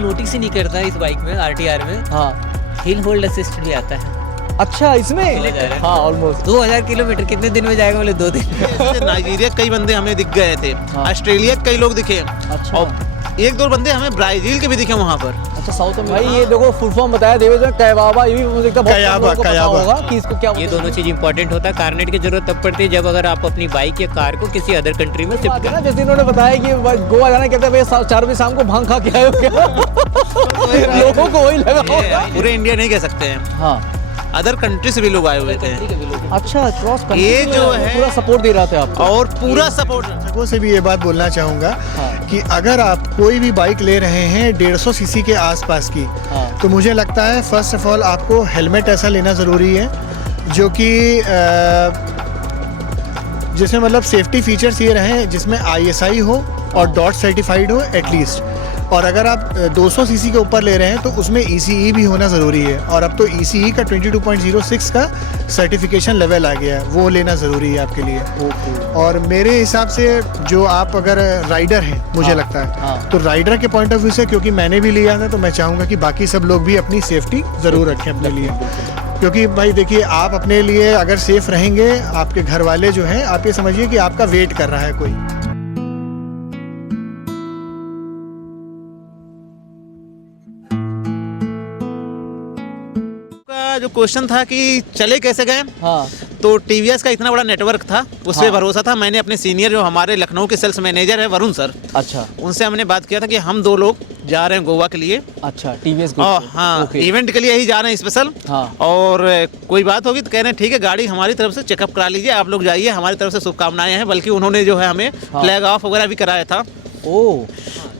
Notice ही नहीं करता इस बाइक में, आरटीआर में हाँ हिल होल्ड असिस्ट भी आता है। अच्छा इसमें चले जा रहे हैं। हाँ ऑलमोस्ट 2000 किलोमीटर कितने दिन में जाएगा? बोले 2 दिन। जैसे नाइजीरिया कई बंदे हमें दिख गए थे, हाँ। ऑस्ट्रेलिया के कई लोग दिखे, अच्छा और एक दो बंदे हमें ब्राजील के भी दिखे वहाँ पर। अच्छा साउथ में भाई ये देखो फुल फॉर्म बताया देवेश ने, कैवाबा, ये भी मुझे लगता है बहुत कम लोगों को पता होगा कि इसको क्या ये दोनों चीज इंपॉर्टेंट होता है। कारनेट की जरूरत तब पड़ती है जब अगर आप अपनी बाइक या कार को किसी अदर कंट्री में शिफ्ट बात है ना, करें। जैसे इन्होंने बताया कि गोवा जाना कहते हैं भैया 4 बजे शाम को भांग खा के आए हो क्या? लोगों को वही लगा होगा। पूरे इंडिया नहीं कह सकते हैं, हाँ अदर कंट्री से भी लोग आए हुए थे अच्छा क्रॉस कंट्री ये में जो है- पूरा सपोर्ट दे रहा था आपको। और पूरा सपोर्ट। दर्शकों से भी ये बात बोलना चाहूँगा हाँ। कि अगर आप कोई भी बाइक ले रहे हैं 150 सीसी के आसपास की, हाँ। तो मुझे लगता है फर्स्ट ऑफ ऑल आपको हेलमेट ऐसा लेना ज़रूरी है जो कि जिसमें मतलब सेफ्टी फीचर्स ये रहें जिसमें ISI हो और डॉट सर्टिफाइड हो एटलीस्ट। और अगर आप 200 सीसी के ऊपर ले रहे हैं तो उसमें ECE भी होना ज़रूरी है, और अब तो ECE का 22.06 का सर्टिफिकेशन लेवल आ गया है, वो लेना ज़रूरी है आपके लिए। और मेरे हिसाब से जो आप अगर राइडर हैं मुझे हाँ, लगता है हाँ। तो राइडर के पॉइंट ऑफ व्यू से, क्योंकि मैंने भी लिया था, तो मैं चाहूँगा कि बाकी सब लोग भी अपनी सेफ्टी ज़रूर रखें अपने लिए। क्योंकि भाई देखिए, आप अपने लिए अगर सेफ रहेंगे, आपके घर वाले जो हैं, आप ये समझिए कि आपका वेट कर रहा है कोई। का जो क्वेश्चन था कि चले कैसे गए, हाँ तो TVS का इतना बड़ा नेटवर्क था, उस पर हाँ। भरोसा था। मैंने अपने सीनियर जो हमारे लखनऊ के सेल्स मैनेजर है वरुण सर, अच्छा उनसे हमने बात किया था कि हम 2 लोग जा रहे हैं गोवा के लिए, अच्छा TVS और हाँ इवेंट के लिए ही जा रहे हैं स्पेशल। हाँ। और कोई बात होगी तो कह रहे हैं ठीक है, गाड़ी हमारी तरफ से चेकअप करा लीजिए, आप लोग जाइए, हमारी तरफ से शुभकामनाएं हैं। बल्कि उन्होंने जो है हमें हाँ। फ्लैग ऑफ वगैरह भी कराया था। ओ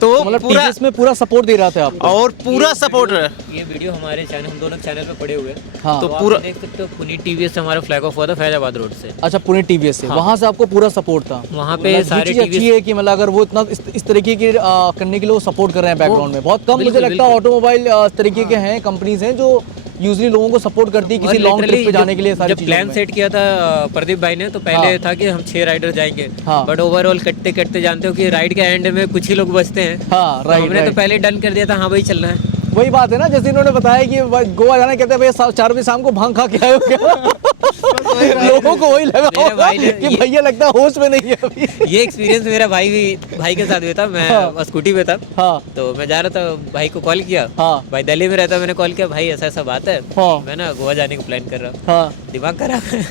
तो मतलब पूरा TVS में पूरा सपोर्ट दे रहा था आपको। और पूरा सपोर्ट। ये वीडियो हमारे चैनल, हम दोनों चैनल पे पड़े हुए हैं। हाँ। तो तो आप पूरा- देख सकते हो पुणे TVS से हमारा फ्लैग ऑफ हुआ था फैजाबाद रोड से। अच्छा पुणे TVS से, हाँ। वहाँ से आपको पूरा सपोर्ट था। वहाँ पे मतलब ये सारे चीज़ अच्छी TVS है कि मतलब अगर वो इतना इस तरीके की करने के लिए वो सपोर्ट कर रहे हैं बैकग्राउंड में। बहुत कम मुझे बिल्कुल, लगता है बिल्कुल। ऑटोमोबाइल तरीके के हैं, कंपनीज हैं जो यूजली लोगों को सपोर्ट करती है किसी और लॉन्ग ट्रिप literally पे जाने के लिए। सारी जब चीज़ों प्लान में। सेट किया था प्रदीप भाई ने, तो पहले हाँ। था कि हम 6 राइडर जाएंगे, हाँ। बट ओवरऑल कटते कटते जानते हो कि राइड के एंड में कुछ ही लोग बचते हैं। हाँ, तो राइट, हमने तो राइट। पहले डन कर दिया था, हाँ भाई चलना है। वही बात है ना, जैसे इन्होंने बताया कि गोवा जाना कहते हैं भैया 4 बजे शाम को भांग खा के आए हो क्या? लोगों को वही लगा मेरे होगा भाई ने कि ये- भैया लगता है होश में नहीं है अभी। ये एक्सपीरियंस मेरा भाई के साथ हुआ था। मैं हाँ। स्कूटी पे था, हाँ तो मैं जा रहा था, भाई को कॉल किया। हाँ। भाई दिल्ली में रहता, मैंने कॉल किया, भाई ऐसा ऐसा बात है, हाँ। मैं ना गोवा जाने को प्लान कर रहा हूँ। हाँ दिमाग खराब है।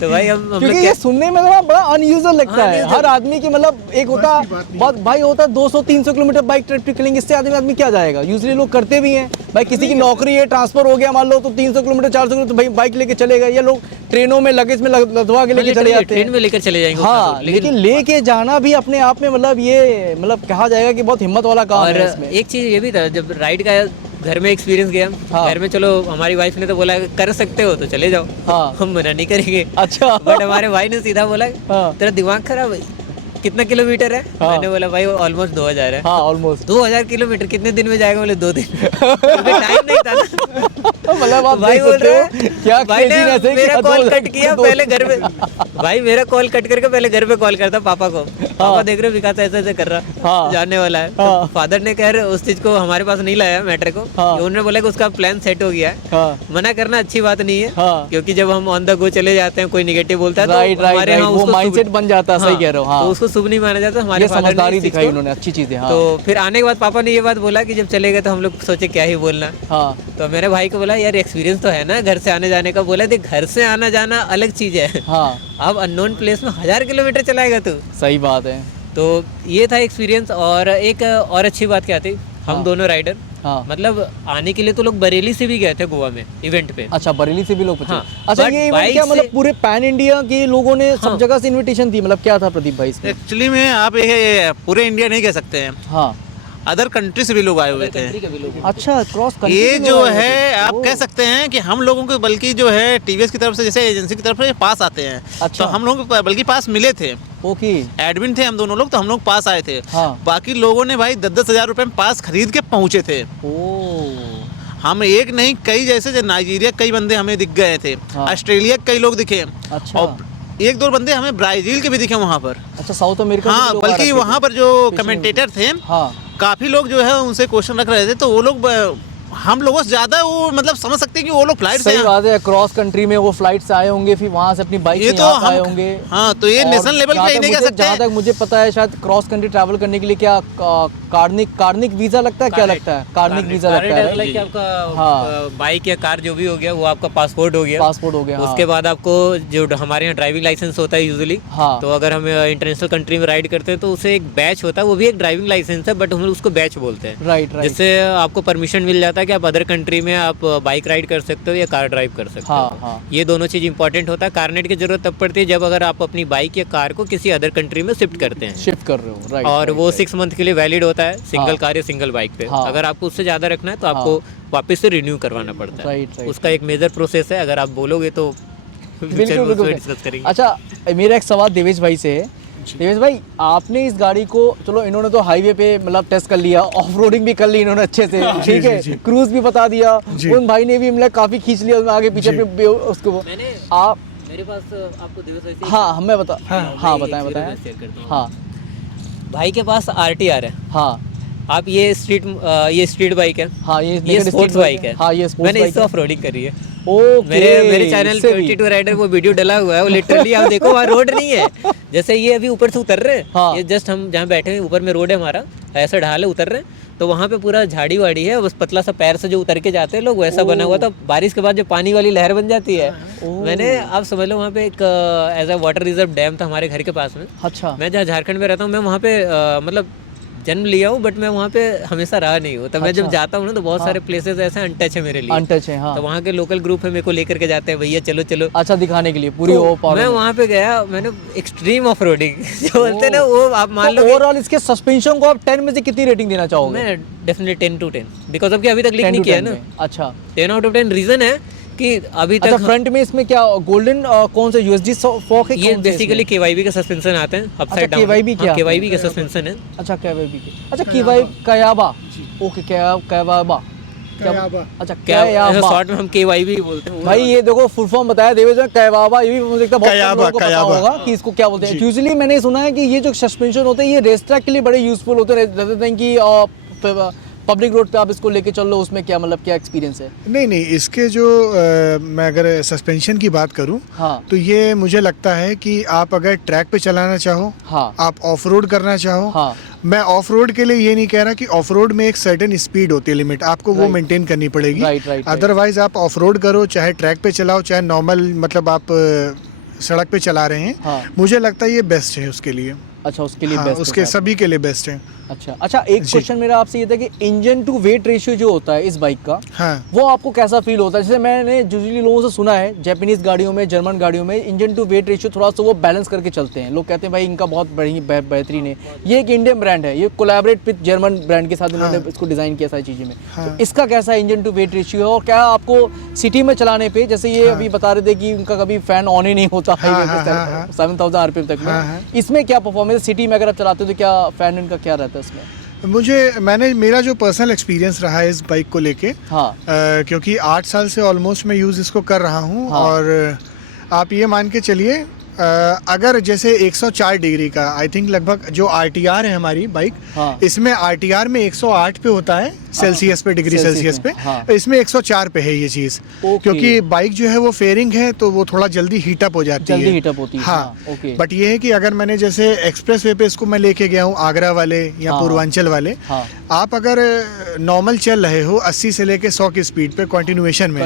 तो भाई हम क्योंकि लोग ये क्या, सुनने में थोड़ा बड़ा अनयूजुअल लगता है। unusual। हर आदमी की मतलब एक होता बहुत भाई होता 200-300 किलोमीटर बाइक ट्रिप निकलेंगे, इससे आदमी क्या जाएगा। यूजुअली लोग करते भी हैं भाई, किसी की नौकरी है, ट्रांसफर हो गया मान लो, तो 300 किलोमीटर 400 किलोमीटर भाई बाइक लेके चले गए। या लोग ट्रेनों में लगेज में लदवा के लेके चले जाते ट्रेन हैं। में लेकर चले जाएंगे उतना हाँ दूर, लेकिन लेके जाना भी अपने आप में मतलब ये मतलब कहा जाएगा कि बहुत हिम्मत वाला काम और है इसमें। एक चीज ये भी था, जब राइड का घर में एक्सपीरियंस गया, हाँ। घर में चलो हमारी वाइफ ने तो बोला कर सकते हो तो चले जाओ, हाँ। हम मना नहीं करेंगे। अच्छा बट हमारे भाई ने सीधा बोला हाँ। तेरा दिमाग खराब है, कितना किलोमीटर है? हाँ। मैंने बोला भाई ऑलमोस्ट 2000 है। हाँ ऑलमोस्ट 2000 किलोमीटर कितने दिन में जाएगा? बोले 2 दिन। टाइम नहीं था ना। मतलब आप भाई देख बोल सकते रहे हो क्या भाई ने craziness है कि मेरा दो- कॉल कट किया दो- पहले घर में। भाई मेरा कॉल कट करके पहले घर पे कॉल करता पापा को, पापा देख रहे हो विकास ऐसे ऐसे कर रहा, हाँ। जानने वाला है। हाँ। तो फादर ने कह रहे उस चीज को हमारे पास नहीं लाया मैटर को। हाँ। उन्होंने बोला कि उसका प्लान सेट हो गया है। हाँ मना करना अच्छी बात नहीं है, हाँ। क्योंकि जब हम ऑन द गो चले जाते हैं, कोई निगेटिव बोलता है राइट तो राइट हमारे राइट, यहाँ वो उसको माइंडसेट शुभ- बन जाता है। सही कह रहे हो। हाँ तो उसको शुभ नहीं माना जाता। हमारे ये father ने समझदारी इस चीज दिखाई को- उन्होंने, अच्छी चीज़ है। हाँ तो फिर आने के बाद पापा ने ये बात बोला कि जब चले गए तो हम लोग सोचे क्या ही बोलना। हाँ तो मेरे भाई को बोला यार एक्सपीरियंस तो है ना घर से आने जाने का। बोला देख घर से आना जाना अलग चीज है, हाँ अब अननोन प्लेस में 1000 किलोमीटर चलाएगा तू। सही बात है। तो ये था एक्सपीरियंस। और एक और अच्छी बात क्या थी, हम हाँ। दोनों राइडर हाँ मतलब आने के लिए तो लोग बरेली से भी गए थे गोवा में इवेंट पे। अच्छा बरेली से भी लोग पूछे। हाँ, अच्छा but ये इवेंट बाइक क्या मतलब से- पूरे पैन इंडिया के लोगों ने सब हाँ। जगह से इनविटेशन थी, मतलब क्या था प्रदीप भाई इसमें? एक्चुअली में आप ये पूरे इंडिया नहीं कह सकते हैं, हाँ अदर कंट्री से भी लोग आए हुए थे। अच्छा क्रॉस कंट्री ये से जो लोग आए है थे। आप ओह, कह सकते हैं कि हम लोगों को बल्कि जो है TVS की तरफ से, जैसे एजेंसी की तरफ से पास आते हैं, अच्छा। तो हम लोगों को बल्कि पास मिले थे। ओके एडमिन थे हम दोनों लोग, तो हम लोग पास आए थे। हाँ। बाकी लोगों ने भाई 10-10 हज़ार रुपए में पास खरीद के पहुंचे थे। ओ हम एक नहीं कई, जैसे जो नाइजीरिया कई बंदे हमें दिख गए थे, हाँ। ऑस्ट्रेलिया के कई लोग दिखे, अच्छा और एक दो बंदे हमें ब्राजील के भी दिखे वहाँ पर। अच्छा, साउथ अमेरिका हाँ, बल्कि वहाँ पर जो कमेंटेटर थे, हाँ काफी लोग जो है उनसे क्वेश्चन रख रहे थे, तो वो लोग हम लोगों से ज्यादा वो मतलब समझ सकते हैं कि वो लोग फ्लाइट से सही बात है, क्रॉस कंट्री में वो फ्लाइट से आए होंगे, फिर वहाँ से अपनी बाइक ये से तो यहाँ हम आए होंगे। हाँ, तो ये और नेशनल लेवल पे ही नहीं कह सकते जहाँ तक मुझे पता है शायद क्रॉस कंट्री ट्रैवल करने के लिए क्या कार्निक वीजा लगता है, क्या लगता है? कार्निक वीजा लगता है, लाइक आपका हाँ। बाइक या कार जो भी हो गया वो आपका पासपोर्ट हो गया। पासपोर्ट हो गया, हाँ। उसके बाद आपको जो हमारे यहाँ ड्राइविंग लाइसेंस होता है यूजुअली, हाँ। तो अगर हम इंटरनेशनल कंट्री में राइड करते हैं तो उसे एक बैच होता है, वो भी एक ड्राइविंग लाइसेंस है बट हम उसको बैच बोलते हैं। Right right. जिससे आपको परमिशन मिल जाता है कि आप अदर कंट्री में आप बाइक राइड कर सकते हो या कार ड्राइव कर सकते हाँ, हो। हाँ। ये दोनों चीज़ इंपॉर्टेंट होता है। कारनेट की जरूरत तब पड़ती है जब अगर आप अपनी बाइक या कार को किसी अदर कंट्री में शिफ्ट करते हैं, शिफ्ट कर रहे हो, राइट। और वो 6 मंथ के लिए वैलिड होता है सिंगल हाँ। कार या सिंगल बाइक पे। हाँ। अगर आपको उससे ज़्यादा रखना है तो आपको वापस से रिन्यू करवाना पड़ता है। Right, right. उसका एक मेजर प्रोसेस है, अगर आप बोलोगे तो बिल्कुल बिल्कुल डिस्कस करेंगे। अच्छा, मेरा एक सवाल देवेश भाई से है। देवेश भाई, आपने इस गाड़ी को, चलो इन्होंने तो हाईवे पे मतलब टेस्ट कर लिया, ऑफ रोडिंग भी कर ली इन्होंने अच्छे से, ठीक है, क्रूज भी बता दिया, उन भाई ने भी मतलब काफी खींच लिया उसमें आगे पीछे पे उसको। मैंने आप मेरे पास आपको देवेश भाई से हाँ हमें बता, हाँ मैं बताएं एक बताएं। शेयर करता हूँ। हाँ भाई के पास RTR है। हाँ आप ये स्ट्रीट बाइक है, हाँ, ये स्पोर्ट्स बाइक है। हाँ, ये स्पोर्ट्स मैंने बाइक इससे है। ऑफ रोडिंग करी है। ओके, मेरे चैनल इससे भी। 22 राइडर वो वीडियो डला हुआ है, वो लिटरली आप देखो वहाँ रोड नहीं है। जैसे ये अभी ऊपर से उतर रहे हैं, हाँ। ये जस्ट हम जहाँ बैठे हैं ऊपर में रोड है हमारा, ऐसा ढाल है, उतर रहे हैं तो वहाँ पे पूरा झाड़ी वाड़ी है, बस पतला सा पैर से जो उतर के जाते हैं लोग वैसा बना हुआ था। बारिश के बाद जो पानी वाली लहर बन जाती है, मैंने आप समझ लो वहाँ पे एक as a water reserve dam था हमारे घर के पास में। अच्छा, मैं जहाँ झारखंड में रहता हूँ, मैं वहाँ पे मतलब जन्म लिया हूँ बट मैं वहाँ पे हमेशा रहा नहीं हूँ। तो मैं जब जाता हूँ ना तो बहुत सारे प्लेसेस ऐसे अनटच है मेरे लिए, अनटच है, हाँ। तो वहाँ के लोकल ग्रुप है मेरे को लेकर के जाते हैं, भैया चलो चलो। अच्छा, दिखाने के लिए पूरी तो वो पावर मैं वहाँ पे गया, मैंने एक्सट्रीम ऑफ रोडिंग जो बोलते हैं ना, वो आप मान लो ओवरऑल इसके सस्पेंशन को आप 10 में से कितनी रेटिंग देना चाहोगे? मैं डेफिनेटली 10 to 10 बिकॉज अब अभी तक लिख नहीं किया है ना। अच्छा, 10 out of 10 रीजन है कि अभी अच्छा, तक फ्रंट में इसमें क्या गोल्डन कौन सा USD फॉक है? ये कौन से बेसिकली इसमें? KYB के सस्पेंशन आते हैं अपसाइड डाउन। KYB क्या? KYB के सस्पेंशन है। अच्छा, KYB के, अच्छा कयाबा, ओके, कयाबा, अच्छा कयाबा, शॉर्ट में हम KYB बोलते हैं। भाई ये देखो फुल फॉर्म बताया देवेश ने, कयाबा, ये भी मुझे लगता है बहुत कम लोगों को पता होगा कि इसको क्या बोलते हैं। यूजुअली मैंने सुना है कि ये जो सस्पेंशन होते हैं ये रेस ट्रैक के लिए बड़े यूजफुल होते हैं, rather than कि पब्लिक रोड पे आप इसको लेके चल लो, उसमें क्या मतलब क्या एक्सपीरियंस है? नहीं, इसके जो मैं अगर सस्पेंशन की बात करूं, हाँ। तो ये मुझे लगता है कि आप अगर ट्रैक पे चलाना चाहो, हाँ। आप ऑफ रोड करना चाहो, हाँ। मैं ऑफ रोड के लिए ये नहीं कह रहा कि ऑफ रोड में एक सर्टेन स्पीड होती है, लिमिट आपको वो मेंटेन करनी पड़ेगी। राइट। अदरवाइज आप ऑफ रोड करो, चाहे ट्रैक पे चलाओ, चाहे नॉर्मल मतलब आप सड़क पे चला रहे हैं, हाँ। मुझे लगता है ये बेस्ट है उसके लिए। अच्छा, उसके लिए हाँ, बेस्ट उसके सभी के लिए बेस्ट है। अच्छा, एक क्वेश्चन मेरा आपसे ये था कि इंजन टू वेट रेशियो जो होता है इस बाइक का, हाँ। वो आपको कैसा फील होता है? जैसे मैंने यूजुअली लोगों से सुना है जापानीज गाड़ियों में, जर्मन गाड़ियों में इंजन टू वेट रेशियो थोड़ा सा वो बैलेंस करके चलते हैं। लोग कहते हैं भाई इनका बहुत बेहतरीन है। ये एक इंडियन ब्रांड है, ये कोलैबोरेट विद जर्मन ब्रांड के साथ उन्होंने इसको डिजाइन किया सारी चीजें में। तो इसका कैसा इंजन टू वेट रेशियो है, और क्या आपको सिटी में चलाने पे, जैसे ये अभी बता रहे थे कि उनका कभी फैन ऑन ही नहीं होता 7000 RPM तक में, इसमें क्या परफॉर्मेंस सिटी में अगर आप चलाते हो तो क्या फैन इनका क्या रहता है इसमें? मेरा जो पर्सनल एक्सपीरियंस रहा है इस बाइक को लेके, हाँ। क्योंकि 8 साल से ऑलमोस्ट मैं यूज़ इसको कर रहा हूँ। हाँ। और आप ये मान के चलिए, अगर जैसे 104 डिग्री का आई थिंक लगभग जो RTR है हमारी बाइक, हाँ। इसमें RTR में 108 पे होता है सेल्सियस पे, डिग्री सेल्सियस पे, हाँ। इसमें 104 पे है ये चीज़। ओके। क्योंकि बाइक जो है वो फेयरिंग है तो वो थोड़ा जल्दी हीटअप हो जाती है, जल्दी हीटअप होती है। हाँ। ओके। बट ये है कि अगर मैंने जैसे एक्सप्रेस वे पे इसको मैं लेके गया हूँ, आगरा वाले या हाँ। पूर्वांचल वाले, हाँ। आप अगर नॉर्मल चल रहे हो 80 से लेके 100 की स्पीड पे कंटिन्यूएशन में,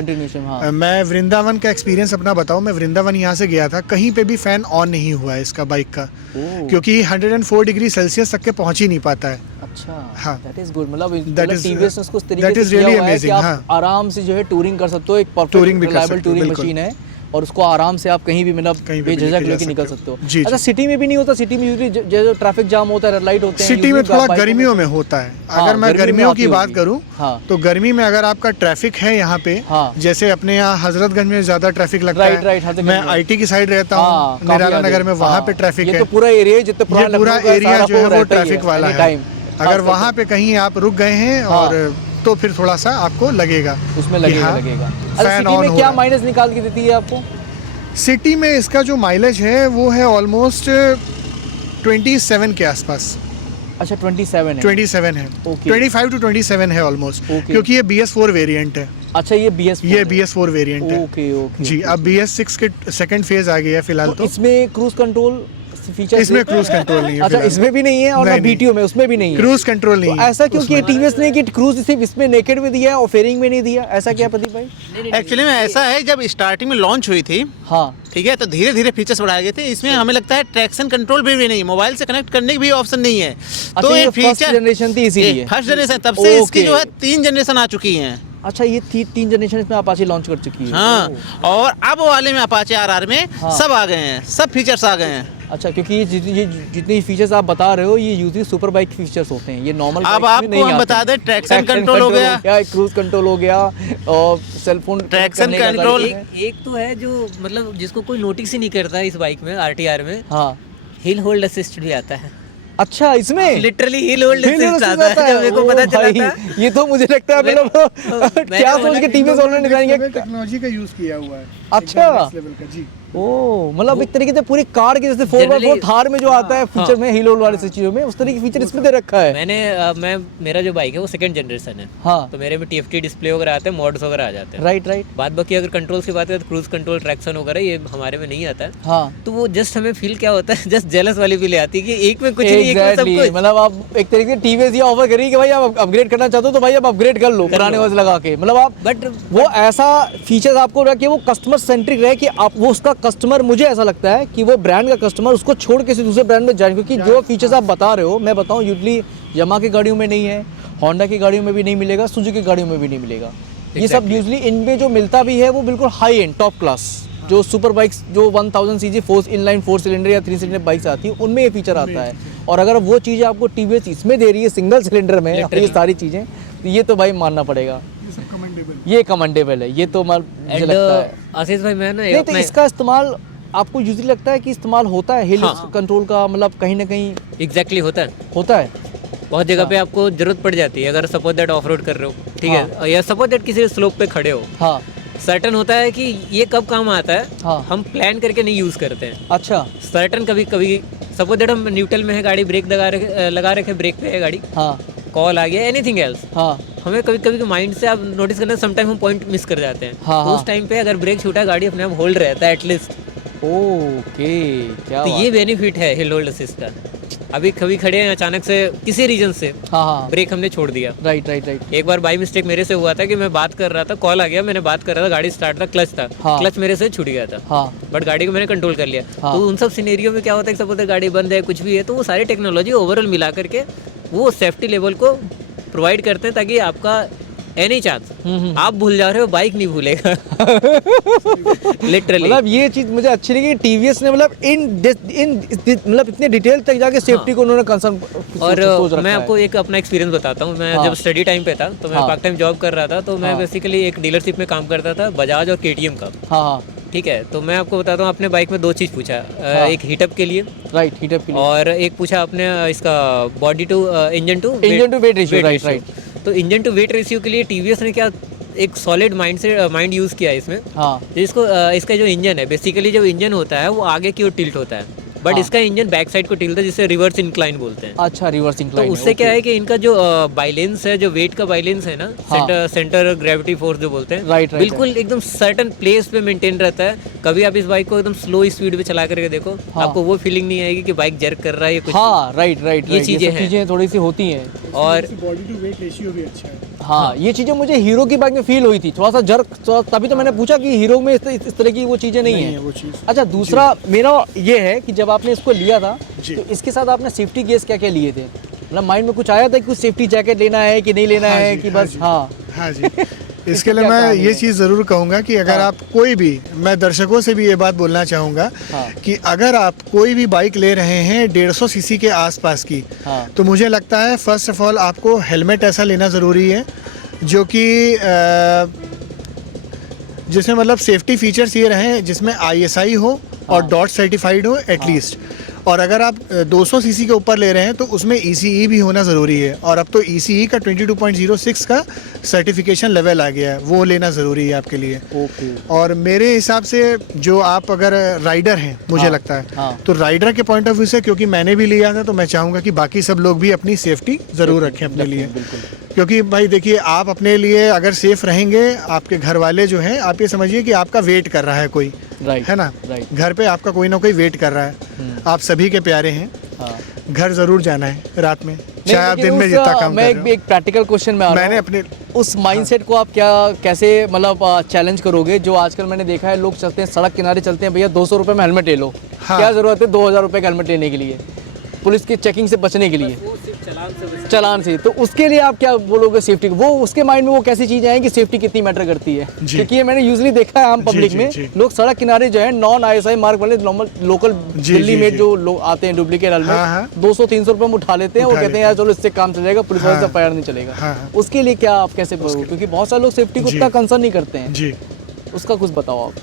हाँ। मैं वृंदावन का एक्सपीरियंस अपना बताऊं, मैं वृंदावन यहाँ से गया था, कहीं पे भी फैन ऑन नहीं हुआ है इसका बाइक का, क्योंकि 104 डिग्री सेल्सियस तक के पहुंच ही नहीं पाता है। अच्छा, हाँ। That is good. मतलब is- टीवीएस ने उसको इस तरीके that से is किया really हुआ है कि amazing, आप हाँ। आराम से जो है टूरिंग कर सकते हो, एक Touring परफेक्ट भी कर रिलायबल सकते हो, टूरिंग बिल्कुल। मशीन है, और उसको आराम से आप कहीं भी मतलब कहीं भी बेझिझक लेके जा लेके निकल सकते सकते हो। हो। जी, अच्छा, जी। सिटी में भी नहीं होता? सिटी में यूजुअली जो ट्रैफिक जाम होता है, रेड लाइट होते हैं, सिटी में usually थोड़ा बाइकों गर्मियों में होता है। हाँ, अगर मैं गर्मियों में गर्मियों आती की बात होगी। करूं, हाँ। तो गर्मी में अगर आपका ट्रैफिक है यहाँ पे, हाँ। जैसे अपने यहाँ हजरतगंज में ज्यादा ट्रैफिक लगता राइट, है, हजरतगंज मैं में। IT की साइड रहता हाँ, हूँ, काफी निराला ज्यादा। नगर में, वहाँ हाँ, पे ट्रैफिक ये है। तो पूरा एरिया जितने ये पूरा एरिया जो है वो ट्रैफिक वाला है। टाइम, अगर वहाँ पे कहीं आप रुक गए हैं और तो फिर थोड़ा सा आपको लगेगा उसमें कि लगेगा हाँ, लगेगा। अच्छा, फैन सिटी ऑन में हो क्या रहा है। माइलेज निकाल के देती है आपको? सिटी में इसका जो माइलेज है वो है ऑलमोस्ट 27 के आसपास। अच्छा 27 है। 27 है। Okay. 25 to 27 है ऑलमोस्ट। Okay. क्योंकि ये BS4 वेरिएंट है। अच्छा ये BS4 ये BS4 वेरिएंट है। ओके ओके जी, अब BS6 के सेकंड फेज आ गया है फिलहाल तो। इसमें क्रूज कंट्रोल फीचर इसमें क्रूज कंट्रोल नहीं है। अच्छा फिलहाल। इसमें भी नहीं है और ना नहीं, नहीं। BTO में उसमें भी नहीं है। क्रूज कंट्रोल नहीं तो है। ऐसा क्यों कि टीवीएस ने कि क्रूज सिर्फ इसमें नेकेड में दिया है और फेयरिंग में नहीं दिया, ऐसा क्या प्रदीप भाई? एक्चुअली में ऐसा है, जब स्टार्टिंग में लॉन्च हुई थी, हाँ ठीक है, तो धीरे धीरे फीचर्स बढ़ाए गए थे। इसमें हमें लगता है ट्रैक्शन कंट्रोल भी नहीं, मोबाइल से कनेक्ट करने की भी ऑप्शन नहीं है। अच्छा, ये फर्स्ट जनरेशन थी इसीलिए। फर्स्ट जनरेशन, तब से इसकी Okay. जो है 3 जनरेशन आ चुकी हैं। अच्छा ये 3 जनरेशन इसमें अपाचे लॉन्च कर चुकी है। हाँ, और अब वाले में अपाचे RR में हाँ। सब आ गए हैं, सब फीचर्स आ गए हैं। अच्छा क्योंकि ये जितनी फीचर्स आप बता रहे हो ये यूजली सुपर बाइक फीचर्स होते हैं, ये नॉर्मल अब आपको हम बता दें, ट्रैक्शन कंट्रोल हो गया, क्रूज कंट्रोल हो गया और सेल फोन ट्रैक्शन कंट्रोल। एक तो है जो मतलब जिसको कोई नोटिस ही नहीं करता इस बाइक में, RTR में हाँ हिल होल्ड असिस्ट भी आता है। अच्छा इसमें literally hill hold Hill assist assist आता है, जब मेरे को ओ पता चला भाई, था। ये तो मुझे लगता है मतलब मैंने क्या बोला सोच के कि टीवीएस ऑनलाइन निकालेंगे। टेक्नोलॉजी का यूज किया हुआ है। अच्छा। एकदम next level का, जी। ओ मतलब एक तरीके से पूरी कार के जैसे 4x4 Generally- थार में जो आता है फीचर में हिल होल्ड वाले चीजों में उस तरह की फीचर इसमें दे रखा है। मैं मेरा जो बाइक है वो 2nd जनरेशन है, हाँ तो मेरे में TFT डिस्प्ले वगैरह आते हैं, मॉड्स वगैरह आ जाते हैं। राइट राइट बाद बाकी अगर कंट्रोल्स की बात करें तो क्रूज कंट्रोल, ट्रैक्शन वगैरह ये हमारे में नहीं आता है। हाँ तो वो जस्ट हमें फील क्या होता है, जस्ट जेलस वाली फील आती है कि एक में कुछ नहीं, एक में सब Exactly, कुछ। मतलब आप एक तरीके से टीवीएस ये ऑफर करी कि भाई आप अपग्रेड करना चाहते हो तो भाई आप अपग्रेड कर लो पुराने वाले लगा के, मतलब आप बट वो ऐसा फीचर्स आपको रखे वो कस्टमर सेंट्रिक रहे कि आप वो उसका कस्टमर, मुझे ऐसा लगता है कि वो ब्रांड का कस्टमर उसको छोड़ के किसी दूसरे ब्रांड में जाए, क्योंकि जो फीचर्स आप बता रहे हो मैं बताऊं यूजली यामाहा की गाड़ियों में नहीं है, होंडा की गाड़ियों में भी नहीं मिलेगा, सुजुकी की गाड़ियों में भी नहीं मिलेगा। ये सब यूजली इनमें जो मिलता भी है वो बिल्कुल हाई एंड टॉप क्लास जो सुपर बाइक्स जो 1000 सीजी 4 इनलाइन 4 सिलेंडर या 3 सिलेंडर बाइक्स आती है उनमें ये फीचर आता है। और अगर वो चीज़ें आपको टीवीएस इसमें दे रही है सिंगल सिलेंडर में ये सारी चीज़ें, तो ये तो भाई मानना पड़ेगा, ये कमेंडेबल है, ये तो मुझे एंड लगता है। आशीष भाई मैं ना नहीं तो अपना इसका इस्तेमाल आपको यूजली लगता है कि इस्तेमाल होता है हिल हाँ। कंट्रोल का, मतलब कहीं ना कहीं एग्जैक्टली होता है, होता है। बहुत जगह पे आपको जरूरत पड़ जाती है। अगर सपोज दैट ऑफ रोड कर रहे हो, ठीक है, या सपोज दैट किसी स्लोप पे खड़े हो, हाँ सर्टन होता है कि ये कब काम आता है, हाँ हम प्लान करके नहीं यूज करते हैं। अच्छा सर्टन कभी कभी सपोज दैट हम न्यूट्रल में है गाड़ी, ब्रेक लगा रखे ब्रेक पे है गाड़ी, हाँ कॉल आ गया, एनीथिंग एल्स, हाँ हमें कभी कभी माइंड से आप नोटिस करना, समटाइम हम पॉइंट मिस कर जाते हैं। हाँ, तो हाँ। उस टाइम पे अगर ब्रेक छूटा गाड़ी अपने आप होल्ड रहता है एटलीस्ट। ओके क्या तो बात ये बेनिफिट है हिल होल्ड असिस्ट का। अभी कभी खड़े हैं अचानक से किसी रीजन से हाँ हाँ ब्रेक हमने छोड़ दिया। राइट राइट राइट एक बार बाई मिस्टेक मेरे से हुआ था कि मैं बात कर रहा था, कॉल आ गया, मैंने बात कर रहा था, गाड़ी स्टार्ट था, क्लच था, हाँ। क्लच मेरे से छूट गया था, हाँ बट गाड़ी को मैंने कंट्रोल कर लिया। हाँ। तो उन सब सिनेरियो में क्या होता है कि सपोज गाड़ी बंद है, कुछ भी है, तो वो सारी टेक्नोलॉजी ओवरऑल मिला करके वो सेफ्टी लेवल को प्रोवाइड करते हैं, ताकि आपका एनी चांस आप भूल जा रहे हो, बाइक नहीं भूलेगा। लिटरली मतलब ये चीज मुझे अच्छी लगी, टीवीएस ने मतलब मतलब इतने डिटेल तक जाके सेफ्टी को उन्होंने कंसर्न और मैं आपको एक अपना एक्सपीरियंस बताता हूँ। मैं हाँ। जब स्टडी टाइम पे था तो मैं हाँ। पार्ट टाइम जॉब कर रहा था, तो मैं हाँ। बेसिकली एक डीलरशिप में काम करता था, बजाज और KTM का। हाँ हाँ ठीक है, तो मैं आपको बताता हूँ, अपने बाइक में 2 चीज़ पूछा, हाँ। एक हीटअप के लिए राइट हीटअप के लिए और एक पूछा आपने इसका body to engine to weight ratio, right, right. तो इंजन टू वेट रेशियो के लिए टीवीएस ने क्या एक सॉलिड माइंड यूज़ किया है इसमें, हाँ जिसको इसका जो इंजन है, बेसिकली जो इंजन होता है वो आगे की ओर टिल्ट होता है, बट हाँ। इसका इंजन बैक साइड को टिल्ट है, जिसे रिवर्स इंक्लाइन बोलते हैं। अच्छा रिवर्स तो इंक्लाइन उससे क्या है कि इनका जो बाइलेंस है, जो वेट का बाइलेंस है ना, हाँ। सेंटर ग्रेविटी फोर्स जो बोलते हैं, Right, right, बिल्कुल एकदम सर्टन प्लेस पे मेंटेन रहता है। कभी आप इस बाइक को एकदम स्लो स्पीड पे चला करके देखो, हाँ। आपको वो फीलिंग नहीं आएगी कि बाइक जर्क कर रहा है या कुछ। हाँ राइट राइट ये चीजें सब हैं। चीजें थोड़ी सी होती हैं। और बॉडी टू वेट रेशियो भी अच्छा है। हाँ ये चीजें मुझे हीरो की बाइक में फील हुई थी, थोड़ा सा जर्क, तभी तो मैंने पूछा कि हीरो में इस तरह की वो चीजें नहीं है वो चीज़। अच्छा दूसरा मेरा ये है कि जब आपने इसको लिया था जी। तो इसके साथ आपने सेफ्टी गेयर्स क्या क्या लिए थे, मतलब माइंड में कुछ आया था कि कुछ सेफ्टी जैकेट लेना है कि नहीं लेना है कि बस हाँ हाँ जी इसके लिए क्या मैं कहानी ये है? चीज़ ज़रूर कहूँगा कि अगर हाँ। आप कोई भी, मैं दर्शकों से भी ये बात बोलना चाहूँगा हाँ। कि अगर आप कोई भी बाइक ले रहे हैं 150 सीसी के आसपास की, हाँ। तो मुझे लगता है फर्स्ट ऑफ ऑल आपको हेलमेट ऐसा लेना ज़रूरी है जो कि जिसमें मतलब सेफ्टी फीचर्स ये रहे जिसमें ISI हो और डॉट सर्टिफाइड हो एटलीस्ट। और अगर आप 200 सीसी के ऊपर ले रहे हैं तो उसमें ECE भी होना ज़रूरी है, और अब तो ECE का 22.06 का सर्टिफिकेशन लेवल आ गया है, वो लेना ज़रूरी है आपके लिए। ओके। और मेरे हिसाब से जो आप अगर राइडर हैं, मुझे लगता है तो राइडर के पॉइंट ऑफ व्यू से, क्योंकि मैंने भी लिया था, तो मैं चाहूँगा कि बाकी सब लोग भी अपनी सेफ्टी ज़रूर रखें अपने लिए। क्योंकि भाई देखिए, आप अपने लिए अगर सेफ रहेंगे, आपके घर वाले जो हैं, आप ये समझिए कि आपका वेट कर रहा है कोई, राइट है ना, राइट। घर पे आपका कोई ना कोई वेट कर रहा है। आप सभी के प्यारे हैं, घर ज़रूर जाना है रात में, चाहे आप दिन में जितना काम मैं कर रहे हो। एक प्रैक्टिकल क्वेश्चन में आ रहा मैंने हूँ। अपने उस माइंडसेट को आप कैसे मतलब चैलेंज करोगे, जो आजकल मैंने देखा है लोग चलते हैं सड़क किनारे चलते हैं, भैया 200 रुपये में हेलमेट ले लो। हाँ। क्या ज़रूरत है 2000 रुपये का हेलमेट लेने के लिए, पुलिस की चेकिंग से बचने के लिए, चालान से। तो उसके लिए आप क्या बोलोगे सेफ्टी को? वो उसके माइंड में वो कैसी चीज़ें हैं कि सेफ्टी कितनी मैटर करती है? जी। क्योंकि ये मैंने यूजुअली देखा है आम पब्लिक में, जी। लोग सड़क किनारे जो है नॉन ISI मार्क वाले नॉर्मल लोकल दिल्ली में जी। जो लोग आते हैं डुप्लीकेट हेलमेट, हाँ। 200-300 रुपये में उठा लेते हैं। वो कहते हैं यार चलो इससे काम चल जाएगा, पुलिस वाले से फायर नहीं चलेगा। हाँ। उसके लिए क्या आप कैसे बोलोगे? क्योंकि बहुत सारे लोग सेफ्टी को जी। उतना कंसर्न नहीं करते हैं। जी उसका कुछ बताओ आप।